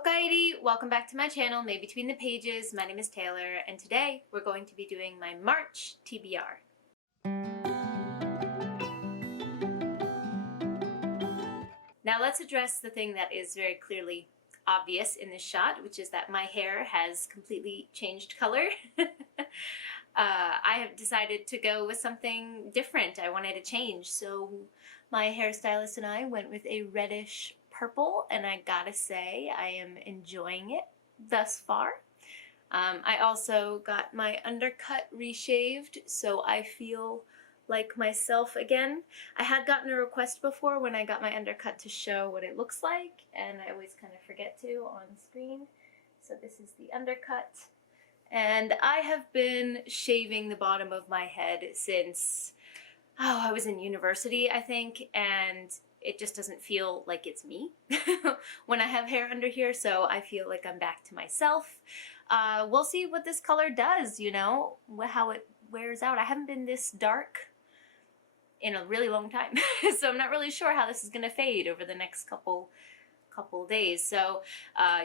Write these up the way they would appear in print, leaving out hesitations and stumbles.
Okairi, welcome back to my channel, Made Between the Pages. My name is Taylor, and today we're going to be doing my March TBR. Now let's address the thing that is very clearly obvious in this shot, which is that my hair has completely changed color. I have decided to go with something different. I wanted to change, so my hairstylist and I went with a reddish purple, and I gotta say I am enjoying it thus far. I also got my undercut reshaved, so I feel like myself again. I had gotten a request before when I got my undercut to show what it looks like, and I always kind of forget to on screen. So this is the undercut. And I have been shaving the bottom of my head since, I was in university, I think, and it just doesn't feel like it's me when I have hair under here, so I feel like I'm back to myself. We'll see what this color does, you know, how it wears out. I haven't been this dark in a really long time, so I'm not really sure how this is gonna fade over the next couple days. So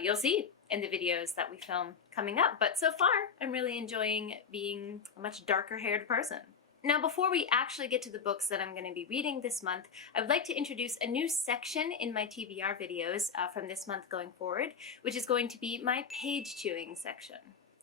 you'll see in the videos that we film coming up. But so far, I'm really enjoying being a much darker haired person. Now, before we actually get to the books that I'm going to be reading this month, I would like to introduce a new section in my TBR videos from this month going forward, which is going to be my page chewing section.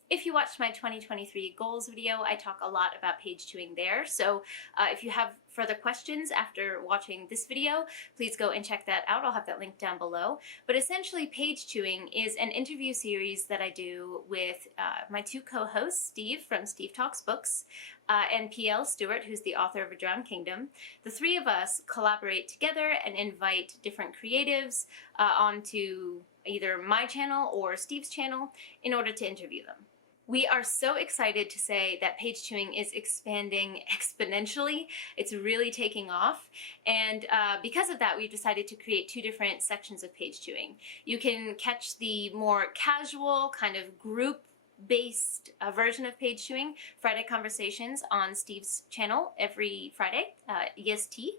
If you watched my 2023 goals video, I talk a lot about page chewing there. So if you have further questions after watching this video, please go and check that out. I'll have that link down below. But essentially, page chewing is an interview series that I do with my two co-hosts, Steve from Steve Talks Books, and PL Stewart, who's the author of A Drowned Kingdom. The three of us collaborate together and invite different creatives onto either my channel or Steve's channel in order to interview them. We are so excited to say that page chewing is expanding exponentially. It's really taking off. And because of that, we've decided to create two different sections of page chewing. You can catch the more casual, kind of group-based version of page chewing, Friday Conversations, on Steve's channel every Friday, EST,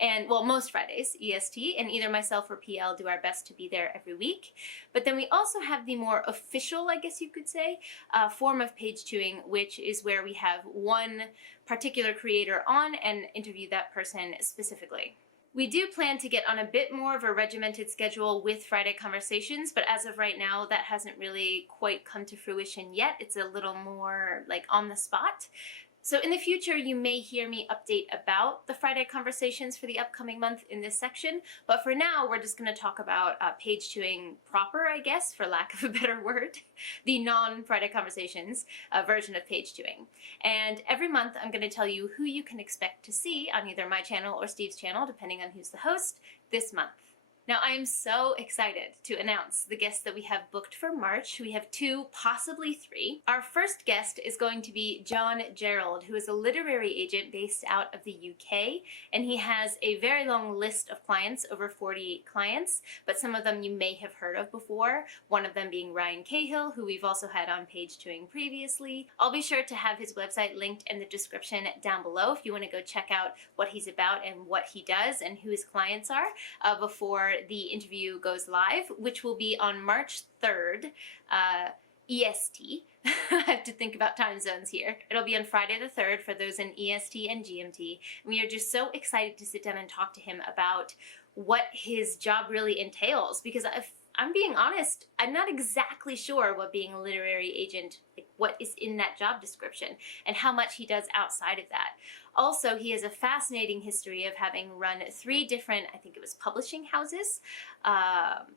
and well, most Fridays, EST, and either myself or PL do our best to be there every week. But then we also have the more official, I guess you could say, form of page chewing, which is where we have one particular creator on and interview that person specifically. We do plan to get on a bit more of a regimented schedule with Friday Conversations, but as of right now, that hasn't really quite come to fruition yet. It's a little more like on the spot. So in the future, you may hear me update about the Friday Conversations for the upcoming month in this section, but for now, we're just going to talk about page chewing proper, I guess, for lack of a better word, the non-Friday Conversations version of page chewing. And every month, I'm going to tell you who you can expect to see on either my channel or Steve's channel, depending on who's the host, this month. Now, I am so excited to announce the guests that we have booked for March. We have two, possibly three. Our first guest is going to be John Gerald, who is a literary agent based out of the UK, and he has a very long list of clients, over 48 clients, but some of them you may have heard of before, one of them being Ryan Cahill, who we've also had on page chewing previously. I'll be sure to have his website linked in the description down below if you want to go check out what he's about and what he does and who his clients are before the interview goes live, which will be on March 3rd, EST. I have to think about time zones here. It'll be on Friday the 3rd for those in EST and GMT. We are just so excited to sit down and talk to him about what his job really entails, because if I'm being honest, I'm not exactly sure what being a literary agent, like what is in that job description and how much he does outside of that. Also, he has a fascinating history of having run three different, I think it was publishing houses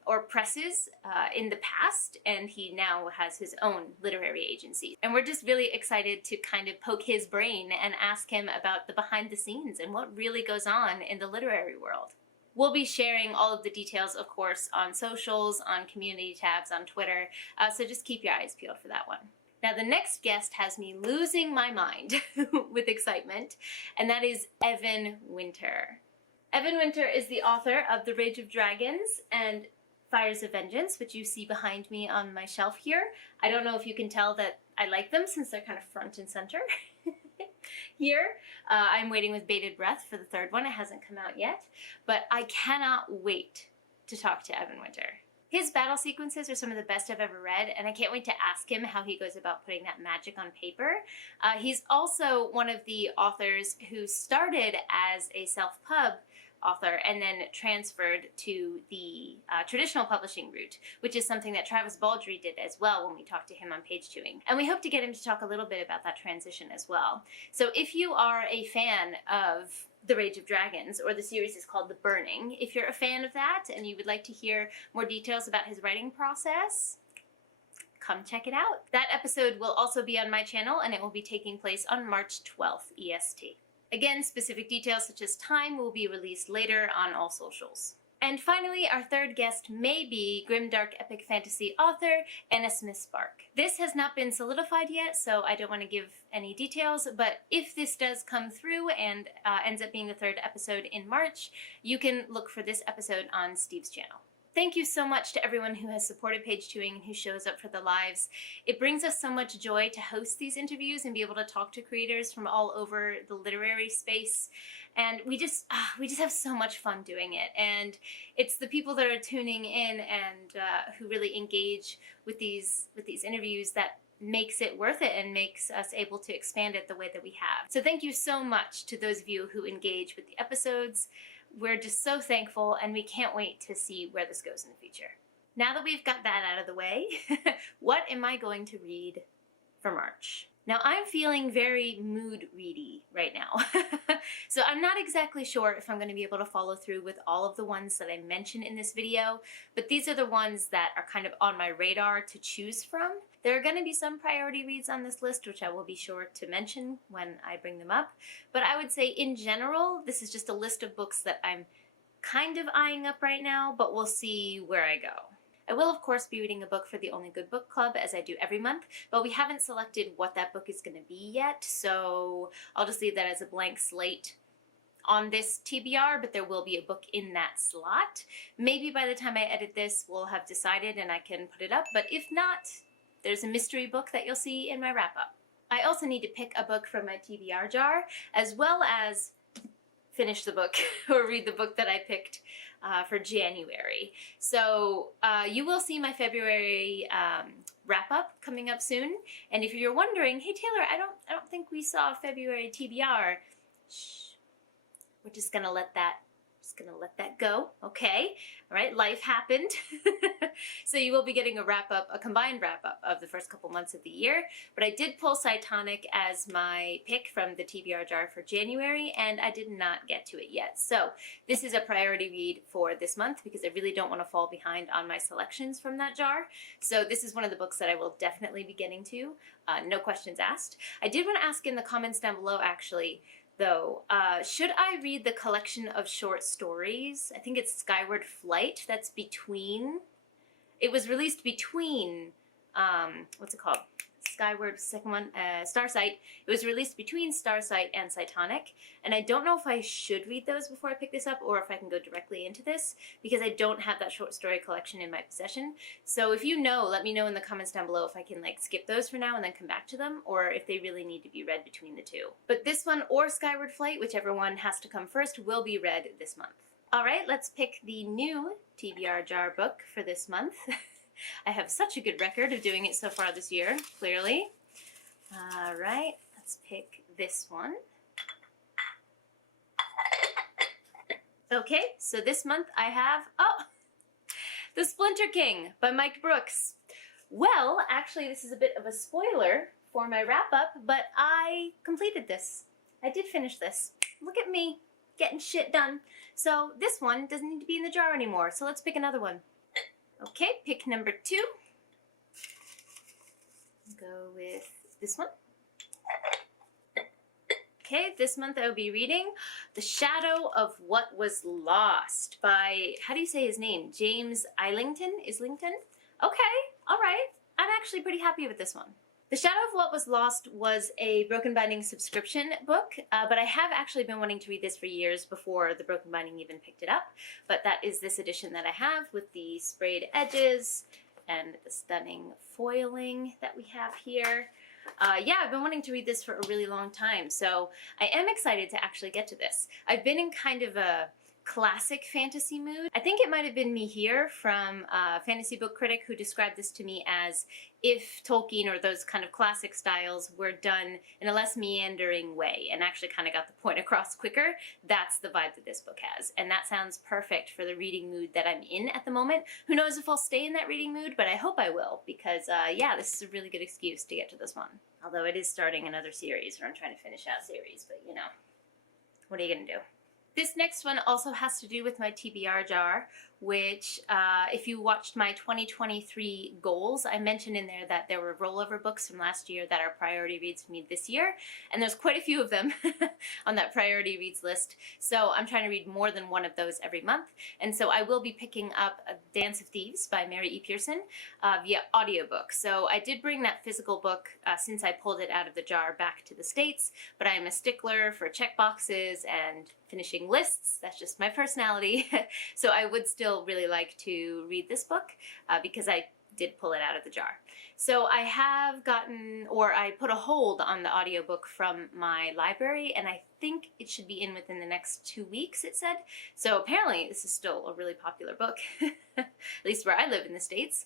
or presses in the past, and he now has his own literary agency. And we're just really excited to kind of poke his brain and ask him about the behind the scenes and what really goes on in the literary world. We'll be sharing all of the details, of course, on socials, on community tabs, on Twitter, so just keep your eyes peeled for that one. Now, the next guest has me losing my mind with excitement, and that is Evan Winter. Evan Winter is the author of The Rage of Dragons and Fires of Vengeance, which you see behind me on my shelf here. I don't know if you can tell that I like them since they're kind of front and center. Here, I'm waiting with bated breath for the third one. It hasn't come out yet, but I cannot wait to talk to Evan Winter. His battle sequences are some of the best I've ever read, and I can't wait to ask him how he goes about putting that magic on paper. He's also one of the authors who started as a self-pub author and then transferred to the traditional publishing route, which is something that Travis Baldry did as well when we talked to him on Page Twoing. And we hope to get him to talk a little bit about that transition as well. So if you are a fan of The Rage of Dragons, or the series is called The Burning, if you're a fan of that and you would like to hear more details about his writing process, come check it out. That episode will also be on my channel, and it will be taking place on March 12th EST. Again, specific details such as time will be released later on all socials. And finally, our third guest may be grimdark epic fantasy author Anna Smith Spark. This has not been solidified yet, so I don't want to give any details, but if this does come through and ends up being the third episode in March, you can look for this episode on Steve's channel. Thank you so much to everyone who has supported Page Twoing and who shows up for the lives. It brings us so much joy to host these interviews and be able to talk to creators from all over the literary space. And we just have so much fun doing it. And it's the people that are tuning in and who really engage with these interviews that makes it worth it and makes us able to expand it the way that we have. So thank you so much to those of you who engage with the episodes. We're just so thankful, and we can't wait to see where this goes in the future. Now that we've got that out of the way, what am I going to read for March? Now, I'm feeling very mood-ready right now. So I'm not exactly sure if I'm going to be able to follow through with all of the ones that I mentioned in this video, but these are the ones that are kind of on my radar to choose from. There are going to be some priority reads on this list, which I will be sure to mention when I bring them up. But I would say, in general, this is just a list of books that I'm kind of eyeing up right now, but we'll see where I go. I will, of course, be reading a book for the Only Good Book Club, as I do every month, but we haven't selected what that book is going to be yet, so I'll just leave that as a blank slate on this TBR, but there will be a book in that slot. Maybe by the time I edit this, we'll have decided and I can put it up, but if not, there's a mystery book that you'll see in my wrap-up. I also need to pick a book from my TBR jar, as well as finish the book or read the book that I picked for January. So you will see my February wrap-up coming up soon. And if you're wondering, hey Taylor, I don't think we saw February TBR. Shh. We're just gonna let that go, okay? All right, life happened. So you will be getting a combined wrap-up of the first couple months of the year, but I did pull Cytonic as my pick from the TBR jar for January, and I did not get to it yet. So this is a priority read for this month because I really don't want to fall behind on my selections from that jar. So this is one of the books that I will definitely be getting to, no questions asked. I did want to ask in the comments down below, actually, though, should I read the collection of short stories? I think it's Skyward Flight. That's between. It was released between, what's it called? Skyward, second one, Starsight. It was released between Starsight and Cytonic, and I don't know if I should read those before I pick this up or if I can go directly into this, because I don't have that short story collection in my possession. So if you know, let me know in the comments down below if I can like skip those for now and then come back to them, or if they really need to be read between the two. But this one or Skyward Flight, whichever one has to come first, will be read this month. All right, let's pick the new TBR jar book for this month. I have such a good record of doing it so far this year, clearly. All right, let's pick this one. Okay, so this month I have, The Splinter King by Mike Brooks. Well, actually this is a bit of a spoiler for my wrap-up, but I completed this. I did finish this. Look at me, getting shit done. So this one doesn't need to be in the jar anymore, so let's pick another one. Okay, pick number 2. Go with this one. Okay, this month I will be reading The Shadow of What Was Lost by, how do you say his name? James Islington? Okay, all right. I'm actually pretty happy with this one. The Shadow of What Was Lost was a Broken Binding subscription book, but I have actually been wanting to read this for years before the Broken Binding even picked it up. But that is this edition that I have with the sprayed edges and the stunning foiling that we have here. Yeah, I've been wanting to read this for a really long time, so I am excited to actually get to this. I've been in kind of a classic fantasy mood. I think it might have been Mihir from Fantasy Book Critic who described this to me as if Tolkien or those kind of classic styles were done in a less meandering way and actually kind of got the point across quicker. That's the vibe that this book has, and that sounds perfect for the reading mood that I'm in at the moment. Who knows if I'll stay in that reading mood, but I hope I will, because yeah, this is a really good excuse to get to this one. Although it is starting another series, or I'm trying to finish out series, but you know, what are you gonna do? This next one also has to do with my TBR jar, which if you watched my 2023 goals, I mentioned in there that there were rollover books from last year that are priority reads for me this year, and there's quite a few of them on that priority reads list. So I'm trying to read more than one of those every month, and so I will be picking up Dance of Thieves by Mary E. Pearson via audiobook. So I did bring that physical book since I pulled it out of the jar back to the States, but I am a stickler for checkboxes and finishing lists. That's just my personality. So I would still really like to read this book because I did pull it out of the jar. So I have gotten, or I put a hold on the audiobook from my library, and I think it should be in within the next 2 weeks, it said. So apparently this is still a really popular book, at least where I live in the States.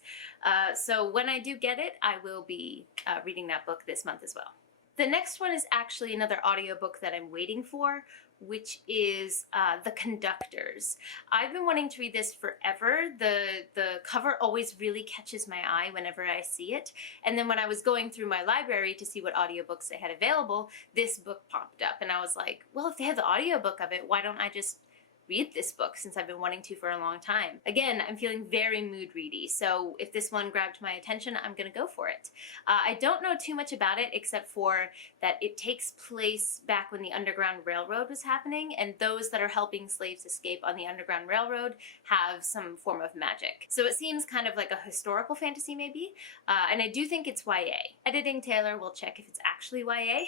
So when I do get it, I will be reading that book this month as well. The next one is actually another audiobook that I'm waiting for, which is The Conductors. I've been wanting to read this forever. The cover always really catches my eye whenever I see it. And then when I was going through my library to see what audiobooks they had available, this book popped up. And I was like, well, if they have the audiobook of it, why don't I just read this book since I've been wanting to for a long time. Again, I'm feeling very mood ready, so if this one grabbed my attention, I'm gonna go for it. I don't know too much about it except for that it takes place back when the Underground Railroad was happening, and those that are helping slaves escape on the Underground Railroad have some form of magic. So it seems kind of like a historical fantasy maybe, and I do think it's YA. Editing Taylor will check if it's actually YA,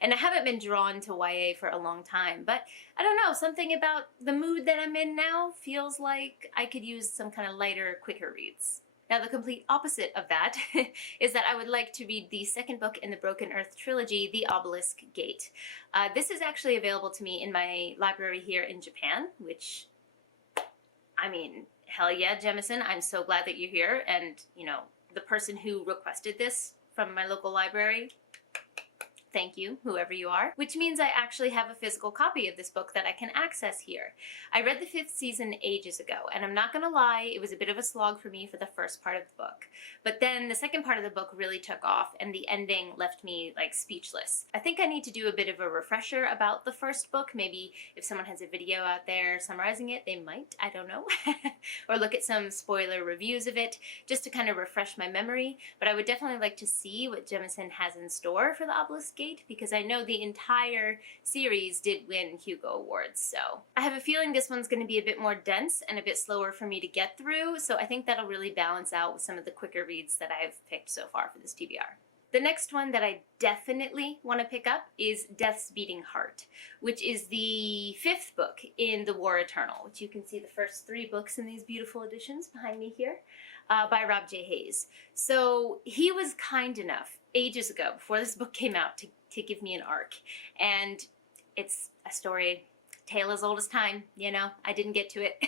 and I haven't been drawn to YA for a long time, but I don't know, something about the mood that I'm in now feels like I could use some kind of lighter, quicker reads. Now the complete opposite of that is that I would like to read the second book in the Broken Earth trilogy, The Obelisk Gate. This is actually available to me in my library here in Japan, which, I mean, hell yeah, Jemisin, I'm so glad that you're here, and, you know, the person who requested this from my local library, thank you, whoever you are. Which means I actually have a physical copy of this book that I can access here. I read the 5th season ages ago, and I'm not gonna lie, it was a bit of a slog for me for the first part of the book. But then the second part of the book really took off, and the ending left me, like, speechless. I think I need to do a bit of a refresher about the first book. Maybe if someone has a video out there summarizing it, they might, I don't know. Or look at some spoiler reviews of it, just to kind of refresh my memory. But I would definitely like to see what Jemisin has in store for the Obelisk Gate, because I know the entire series did win Hugo Awards, so I have a feeling this one's going to be a bit more dense and a bit slower for me to get through, so I think that'll really balance out with some of the quicker reads that I've picked so far for this TBR. The next one that I definitely want to pick up is Death's Beating Heart, which is the 5th book in The War Eternal, which you can see the first 3 books in these beautiful editions behind me here, by Rob J. Hayes. So he was kind enough ages ago, before this book came out, to give me an arc, and it's a story, tale as old as time, you know, I didn't get to it.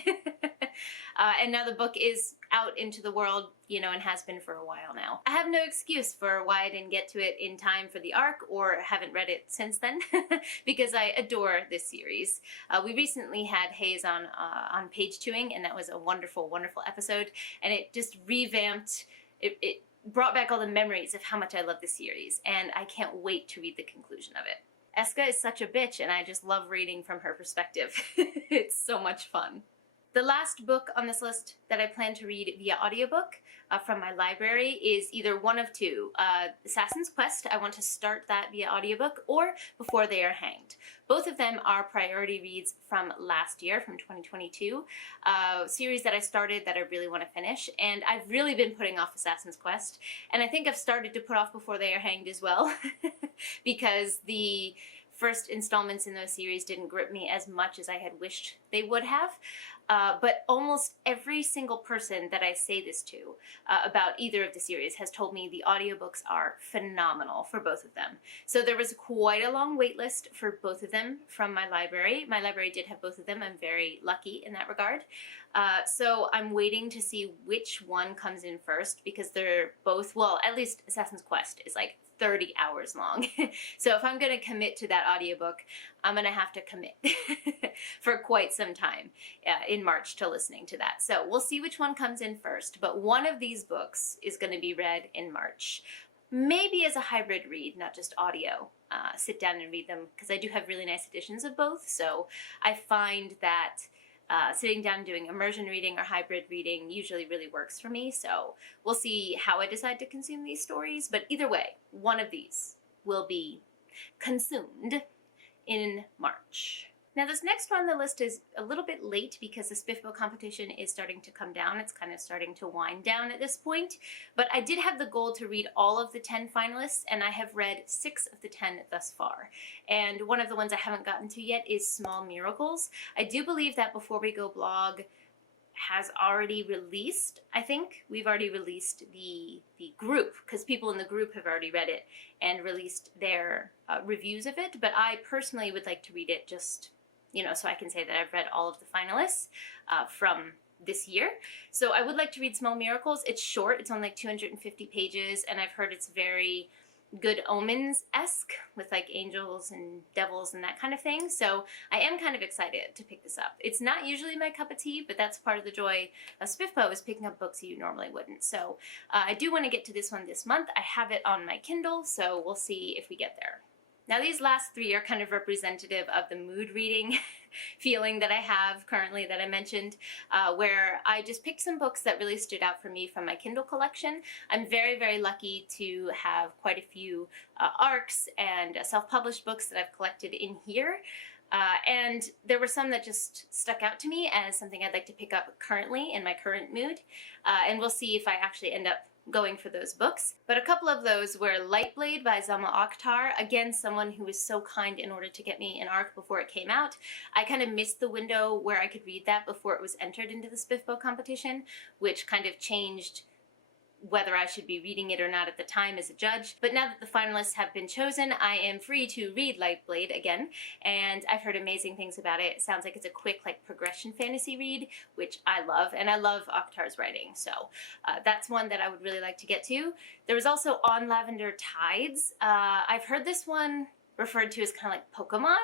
And now the book is out into the world, you know, and has been for a while now. I have no excuse for why I didn't get to it in time for the arc, or haven't read it since then, because I adore this series. We recently had Hayes on page chewing, and that was a wonderful, wonderful episode, and it just revamped, it brought back all the memories of how much I love this series, and I can't wait to read the conclusion of it. Eska is such a bitch, and I just love reading from her perspective. It's so much fun. The last book on this list that I plan to read via audiobook from my library is either one of two. Assassin's Quest, I want to start that via audiobook, or Before They Are Hanged. Both of them are priority reads from last year, from 2022, series that I started that I really want to finish, and I've really been putting off Assassin's Quest, and I think I've started to put off Before They Are Hanged as well, because the first installments in those series didn't grip me as much as I had wished they would have. But almost every single person that I say this to about either of the series has told me the audiobooks are phenomenal for both of them. So there was quite a long wait list for both of them from my library. My library did have both of them. I'm very lucky in that regard. So I'm waiting to see which one comes in first, because they're both, well, at least Assassin's Quest is like 30 hours long. So if I'm going to commit to that audiobook, I'm going to have to commit for quite some time in March to listening to that. So we'll see which one comes in first, but one of these books is going to be read in March. Maybe as a hybrid read, not just audio. Sit down and read them, because I do have really nice editions of both. So I find that sitting down and doing immersion reading or hybrid reading usually really works for me. So we'll see how I decide to consume these stories. But either way, one of these will be consumed in March. Now this next one on the list is a little bit late because the SPFBO competition is starting to come down. It's kind of starting to wind down at this point. But I did have the goal to read all of the 10 finalists, and I have read 6 of the 10 thus far. And one of the ones I haven't gotten to yet is Small Miracles. I do believe that Before We Go blog has already released, I think we've already released the group, because people in the group have already read it and released their reviews of it. But I personally would like to read it just, you know, so I can say that I've read all of the finalists from this year. So I would like to read Small Miracles. It's short, it's only like 250 pages, and I've heard it's very Good Omens-esque with like angels and devils and that kind of thing. So I am kind of excited to pick this up. It's not usually my cup of tea, but that's part of the joy of SPFBO, is picking up books you normally wouldn't. So I do want to get to this one this month. I have it on my Kindle, so we'll see if we get there. Now these last 3 are kind of representative of the mood reading feeling that I have currently that I mentioned, where I just picked some books that really stood out for me from my Kindle collection. I'm very, very lucky to have quite a few ARCs and self-published books that I've collected in here. And there were some that just stuck out to me as something I'd like to pick up currently in my current mood. And we'll see if I actually end up going for those books. But a couple of those were Lightblade by Zamil Akhtar. Again, someone who was so kind in order to get me an ARC before it came out. I kind of missed the window where I could read that before it was entered into the SPFBO competition, which kind of changed whether I should be reading it or not at the time as a judge. But now that the finalists have been chosen, I am free to read Lightblade again, and I've heard amazing things about it. It sounds like it's a quick, like, progression fantasy read, which I love, and I love Akhtar's writing, so that's one that I would really like to get to. There was also On Lavender Tides. I've heard this one referred to as kind of like Pokemon,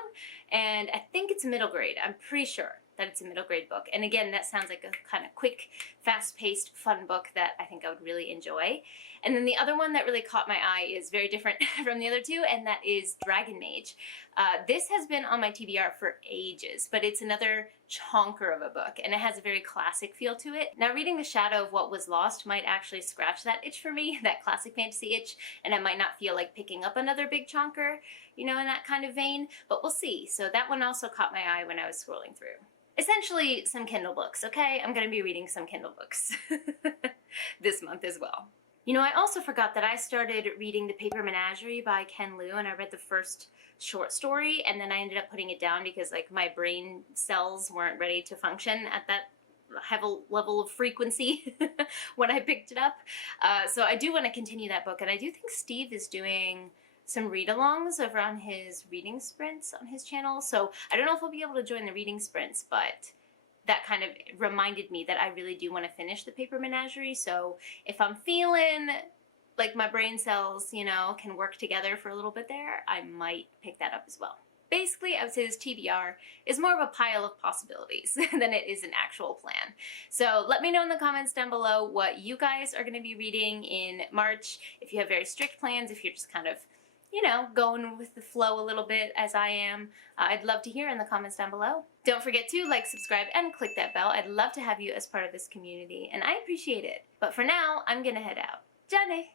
and I think it's middle grade. I'm pretty sure that it's a middle grade book. And again, that sounds like a kind of quick, fast-paced, fun book that I think I would really enjoy. And then the other one that really caught my eye is very different from the other two, and that is Dragon Mage. This has been on my TBR for ages, but it's another chonker of a book, and it has a very classic feel to it. Now, reading The Shadow of What Was Lost might actually scratch that itch for me, that classic fantasy itch, and I might not feel like picking up another big chonker, you know, in that kind of vein, but we'll see. So that one also caught my eye when I was scrolling through. Essentially, some Kindle books, okay? I'm going to be reading some Kindle books this month as well. You know, I also forgot that I started reading The Paper Menagerie by Ken Liu, and I read the first short story, and then I ended up putting it down because, like, my brain cells weren't ready to function at that level of frequency when I picked it up. So I do want to continue that book, and I do think Steve is doing some read-alongs over on his reading sprints on his channel. So I don't know if I'll be able to join the reading sprints, but that kind of reminded me that I really do want to finish The Paper Menagerie. So if I'm feeling like my brain cells, you know, can work together for a little bit there, I might pick that up as well. Basically, I would say this TBR is more of a pile of possibilities than it is an actual plan. So let me know in the comments down below what you guys are going to be reading in March. If you have very strict plans, if you're just kind of, you know, going with the flow a little bit as I am, I'd love to hear in the comments down below. Don't forget to like, subscribe, and click that bell. I'd love to have you as part of this community, and I appreciate it. But for now, I'm gonna head out. Johnny!